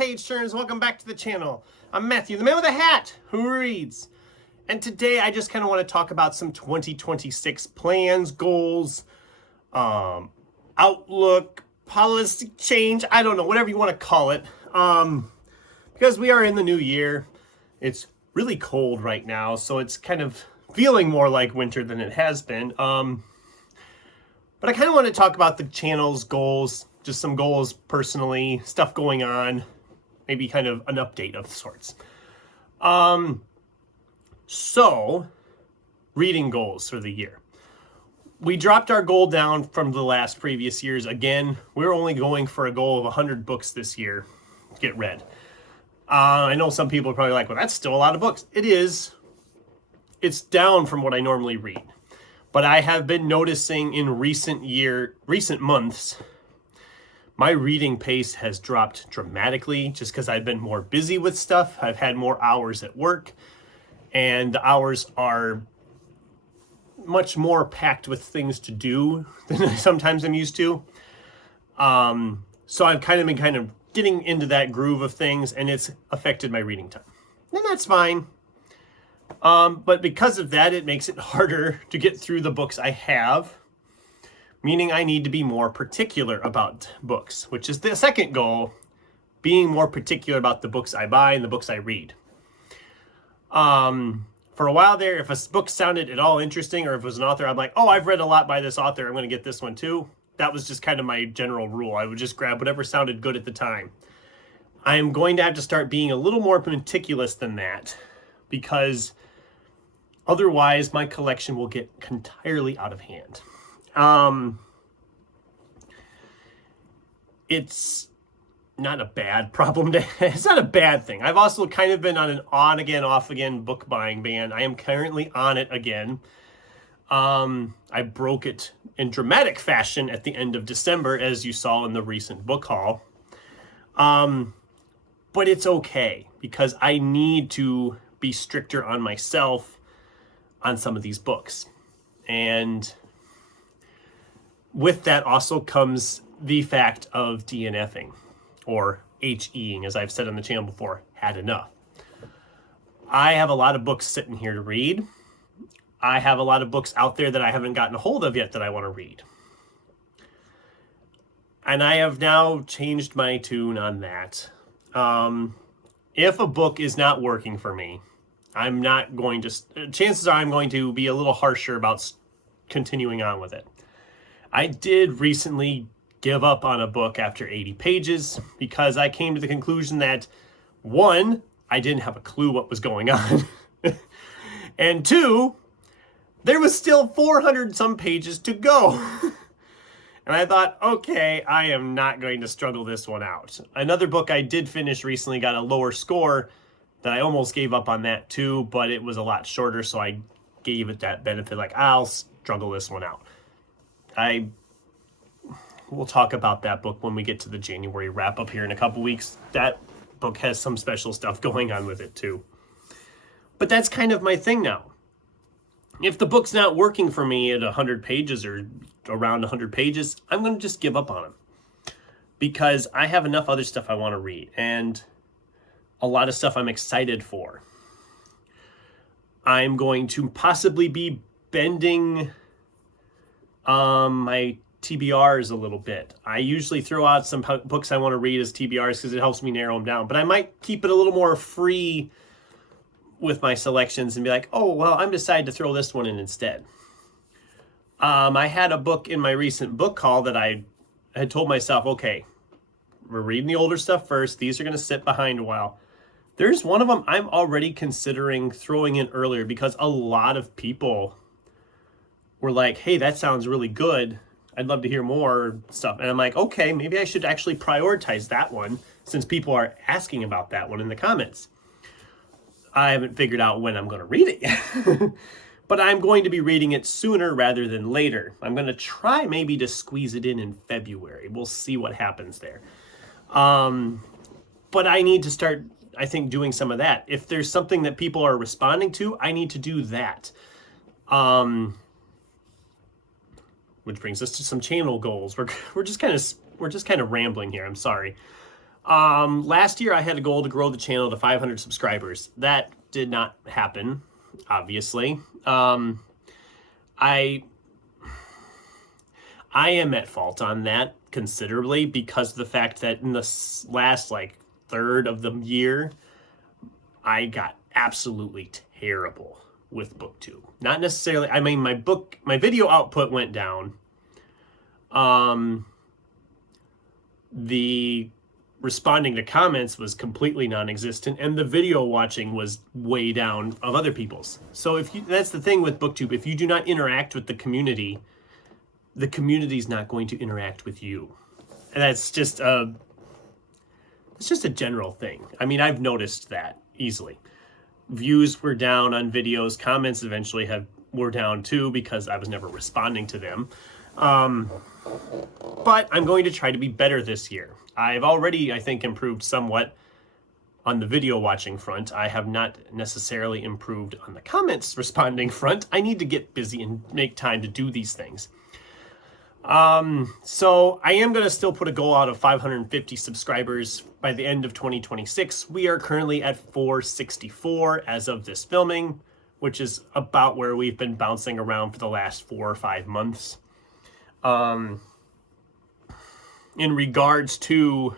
page turners? Welcome back to the channel. I'm Matthew, the man with a hat who reads. And today I just kind of want to talk about some 2026 plans, goals, outlook, policy change. I don't know, whatever you want to call it. Because we are in the new year. It's really cold right now, so it's kind of feeling more like winter than it has been. But I kind of want to talk about the channel's goals, just some goals personally, stuff going on, maybe kind of an update of sorts. So, reading goals for the year. We dropped our goal down from the previous years. Again, we're only going for a goal of 100 books this year to get read. I know some people are probably like, well, that's still a lot of books. It is. It's down from what I normally read. But I have been noticing in recent months, my reading pace has dropped dramatically just because I've been more busy with stuff. I've had more hours at work, and the hours are much more packed with things to do than sometimes I'm used to. So I've been getting into that groove of things, and it's affected my reading time. And that's fine. But because of that, it makes it harder to get through the books I have, meaning I need to be more particular about books, which is the second goal, being more particular about the books I buy and the books I read. For a while there, if a book sounded at all interesting, or if it was an author, I'm like, oh, I've read a lot by this author, I'm going to get this one too. That was just kind of my general rule. I would just grab whatever sounded good at the time. I'm going to have to start being a little more meticulous than that, because otherwise my collection will get entirely out of hand. It's not a bad problem it's not a bad thing. I've also kind of been on an on-again, off-again book buying ban. I am currently on it again. I broke it in dramatic fashion at the end of December, as you saw in the recent book haul. But it's okay, because I need to be stricter on myself on some of these books. And with that also comes the fact of DNFing, or HEing, as I've said on the channel before, had enough. I have a lot of books sitting here to read. I have a lot of books out there that I haven't gotten a hold of yet that I want to read. And I have now changed my tune on that. If a book is not working for me, I'm not going to, chances are I'm going to be a little harsher about continuing on with it. I did recently give up on a book after 80 pages because I came to the conclusion that, one, I didn't have a clue what was going on. And two, there was still 400 some pages to go. And I thought, okay, I am not going to struggle this one out. Another book I did finish recently got a lower score that I almost gave up on that too, but it was a lot shorter, so I gave it that benefit, like, I'll struggle this one out. We'll talk about that book when we get to the January wrap-up here in a couple weeks. That book has some special stuff going on with it too. But that's kind of my thing now. If the book's not working for me at 100 pages or around 100 pages, I'm going to just give up on them. Because I have enough other stuff I want to read, and a lot of stuff I'm excited for. I'm going to possibly be bending my TBRs a little bit. I usually throw out some books I want to read as TBRs because it helps me narrow them down. But I might keep it a little more free with my selections and be like, oh, well, I'm decided to throw this one in instead. I had a book in my recent book haul that I had told myself, okay, we're reading the older stuff first. These are going to sit behind a while. There's one of them I'm already considering throwing in earlier because a lot of people were like, hey, that sounds really good. I'd love to hear more stuff. And I'm like, okay, maybe I should actually prioritize that one since people are asking about that one in the comments. I haven't figured out when I'm going to read it yet. But I'm going to be reading it sooner rather than later. I'm going to try maybe to squeeze it in February. We'll see what happens there. But I need to start, I think, doing some of that. If there's something that people are responding to, I need to do that. Which brings us to some channel goals. We're just kind of rambling here. I'm sorry. Last year I had a goal to grow the channel to 500 subscribers. That did not happen, obviously. I am at fault on that considerably because of the fact that in the last like third of the year, I got absolutely terrible with BookTube. Not necessarily, I mean, my video output went down. The responding to comments was completely non-existent, and the video watching was way down of other people's. So that's the thing with BookTube. If you do not interact with the community's not going to interact with you. And that's just a general thing. I mean, I've noticed that easily. Views were down on videos. Comments eventually were down too because I was never responding to them. But I'm going to try to be better this year. I've already, I think, improved somewhat on the video watching front. I have not necessarily improved on the comments responding front. I need to get busy and make time to do these things. So I am going to still put a goal out of 550 subscribers by the end of 2026. We are currently at 464 as of this filming, which is about where we've been bouncing around for the last 4 or 5 months. In regards to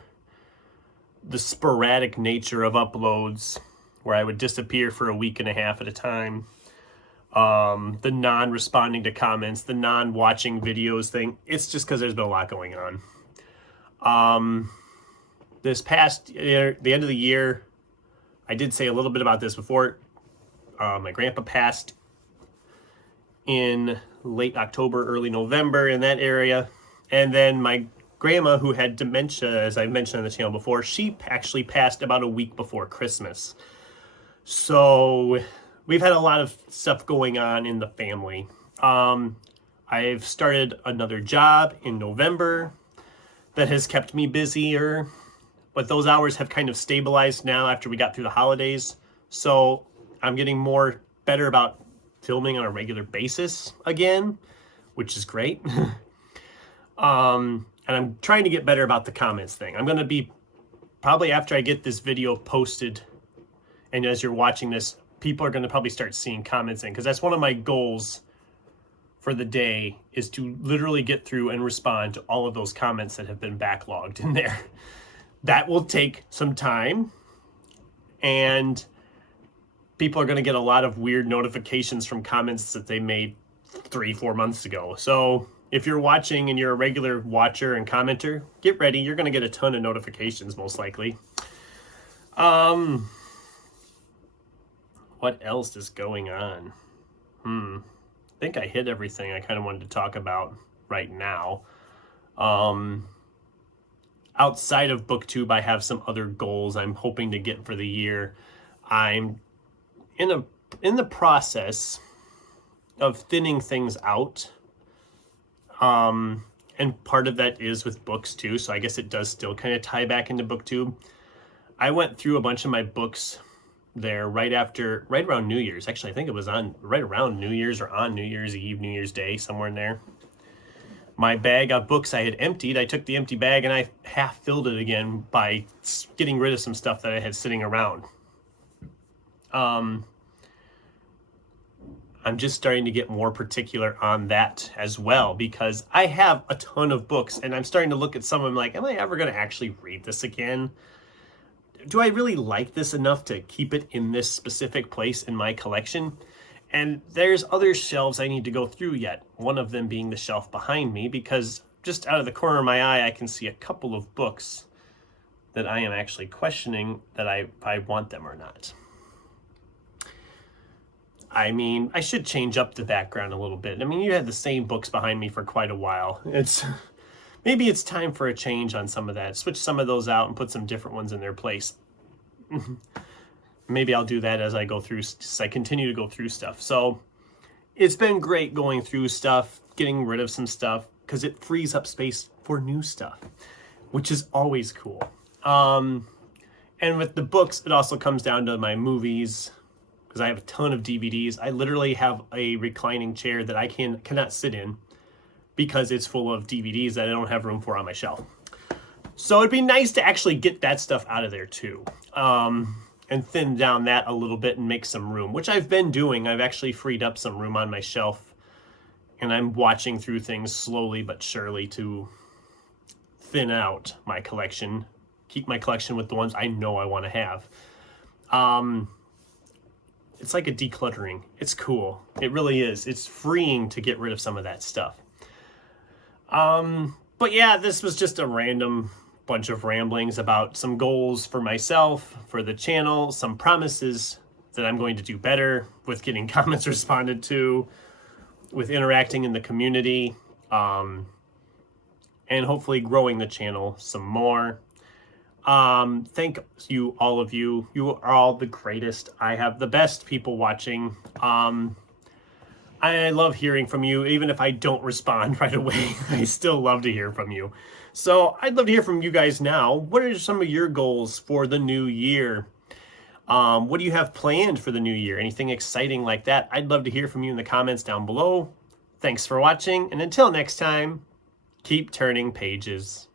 the sporadic nature of uploads, where I would disappear for a week and a half at a time, the non-responding to comments, the non-watching videos thing, it's just because there's been a lot going on. This past year, the end of the year, I did say a little bit about this before. My grandpa passed in late October, early November in that area. And then my grandma, who had dementia, as I mentioned on the channel before, she actually passed about a week before Christmas. So we've had a lot of stuff going on in the family. I've started another job in November that has kept me busier, but those hours have kind of stabilized now after we got through the holidays. So I'm getting better about filming on a regular basis again, which is great. And I'm trying to get better about the comments thing. I'm going to be, probably after I get this video posted, and as you're watching this, people are going to probably start seeing comments in, because that's one of my goals for the day, is to literally get through and respond to all of those comments that have been backlogged in there. That will take some time, and people are going to get a lot of weird notifications from comments that they made 3-4 months ago. So if you're watching and you're a regular watcher and commenter, get ready. You're going to get a ton of notifications, most likely. What else is going on? I think I hit everything I kind of wanted to talk about right now. Outside of BookTube, I have some other goals I'm hoping to get for the year. I'm in the process of thinning things out. And part of that is with books too, so I guess it does still kind of tie back into BookTube. I went through a bunch of my books there right around New Year's. Actually, I think it was right around New Year's or on New Year's Eve, New Year's Day, somewhere in there. My bag of books I had emptied. I took the empty bag and I half filled it again by getting rid of some stuff that I had sitting around. I'm just starting to get more particular on that as well, because I have a ton of books and I'm starting to look at some of them like, am I ever going to actually read this again? Do I really like this enough to keep it in this specific place in my collection? And there's other shelves I need to go through yet. One of them being the shelf behind me, because just out of the corner of my eye, I can see a couple of books that I am actually questioning that I want them or not. I mean, I should change up the background a little bit. I mean, you had the same books behind me for quite a while. Maybe it's time for a change on some of that. Switch some of those out and put some different ones in their place. Maybe I'll do that as I continue to go through stuff. So it's been great going through stuff, getting rid of some stuff, because it frees up space for new stuff, which is always cool. And with the books, it also comes down to my movies, because I have a ton of DVDs. I literally have a reclining chair that I cannot sit in because it's full of DVDs that I don't have room for on my shelf. So it'd be nice to actually get that stuff out of there too. And thin down that a little bit and make some room, which I've been doing. I've actually freed up some room on my shelf, and I'm watching through things slowly but surely to thin out my collection, keep my collection with the ones I know I want to have. It's like a decluttering. It's cool. It really is. It's freeing to get rid of some of that stuff. But yeah, this was just a random bunch of ramblings about some goals for myself, for the channel, some promises that I'm going to do better with getting comments responded to, with interacting in the community, and hopefully growing the channel some more. Thank you, all of you. You are all the greatest. I have the best people watching. I love hearing from you. Even if I don't respond right away, I still love to hear from you. So I'd love to hear from you guys now. What are some of your goals for the new year? What do you have planned for the new year? Anything exciting like that? I'd love to hear from you in the comments down below. Thanks for watching, and until next time, keep turning pages.